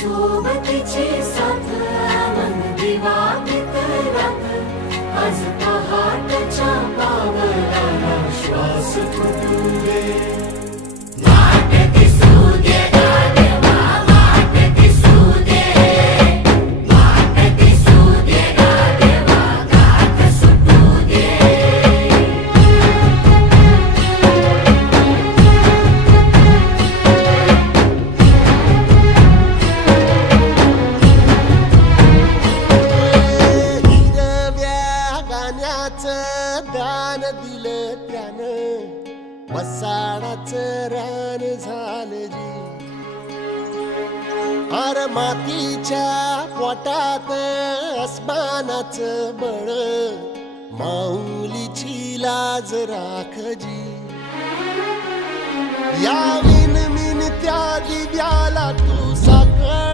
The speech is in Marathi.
सोबतीची साथ मन दिवाळीत रात आज पहाटच्या पावलाला श्वास फुटू दे वाट दिसू दे गादेवा वाट दिसू दे वाट दिसू दे गादेवा गाठ सुटू दे दान दिलं त्यानं वसाडाचं रान झालं जी अर मातीच्या पोटात अस्मानाचं बळ माऊलीची लाज राख जी या विन त्या दिव्याला तू